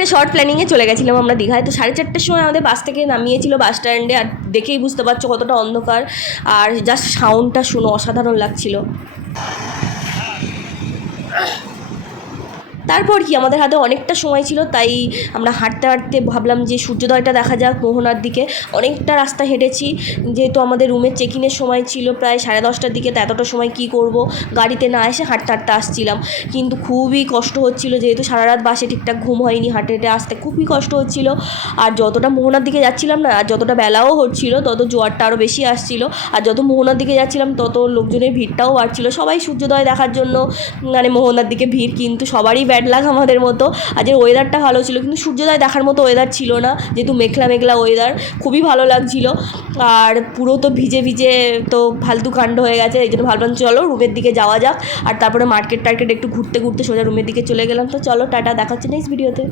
একটা শর্ট প্ল্যানিংয়ে চলে গেছিলাম আমরা দীঘায়। তো 4:30টার সময় আমাদের বাস থেকে নামিয়েছিল বাস স্ট্যান্ডে। আর দেখেই বুঝতে পারছো কতটা অন্ধকার, আর জাস্ট সাউন্ডটা শুনো অসাধারণ লাগছিল। তারপর কি আমাদের হাতে অনেকটা সময় ছিল, তাই আমরা হাঁটতে হাঁটতে ভাবলাম যে সূর্যোদয়টা দেখা যাক মোহনার দিকে। অনেকটা রাস্তা হেঁটেছি, যেহেতু আমাদের রুমের চেক ইনের সময় ছিল প্রায় 10:30টার দিকে। তো এতটা সময় কী করব, গাড়িতে না এসে হাঁটতে হাঁটতে আসছিলাম। কিন্তু খুবই কষ্ট হচ্ছিল, যেহেতু সারা রাত বাসে ঠিকঠাক ঘুম হয়নি, হাঁটে হেঁটে আসতে খুবই কষ্ট হচ্ছিল। আর যতটা মোহনার দিকে যাচ্ছিলাম না, আর যতটা বেলাও হচ্ছিল, তত জোয়ারটা আরও বেশি আসছিল। আর যত মোহনার দিকে যাচ্ছিলাম তত লোকজনের ভিড়টাও বাড়ছিল। সবাই সূর্যোদয় দেখার জন্য মানে মোহনার দিকে ভিড়, কিন্তু সবারই ব্যাড লাক আমাদের মতো। আজকের ওয়েদারটা ভালো ছিল, কিন্তু সূর্যোদয় দেখার মতো ওয়েদার ছিল না, যেহেতু মেঘলা মেঘলা ওয়েদার। খুবই ভালো লাগছিল, আর পুরো তো ভিজে ভিজে তো ফালতু কাণ্ড হয়ে গেছে। এই জন্য ভাবলাম চলো রুমের দিকে যাওয়া যাক। আর তারপরে মার্কেট টার্কেট একটু ঘুরতে ঘুরতে সোজা রুমের দিকে চলে গেলাম। তো চলো টাটা, দেখা হচ্ছে নেক্সট ভিডিওতে।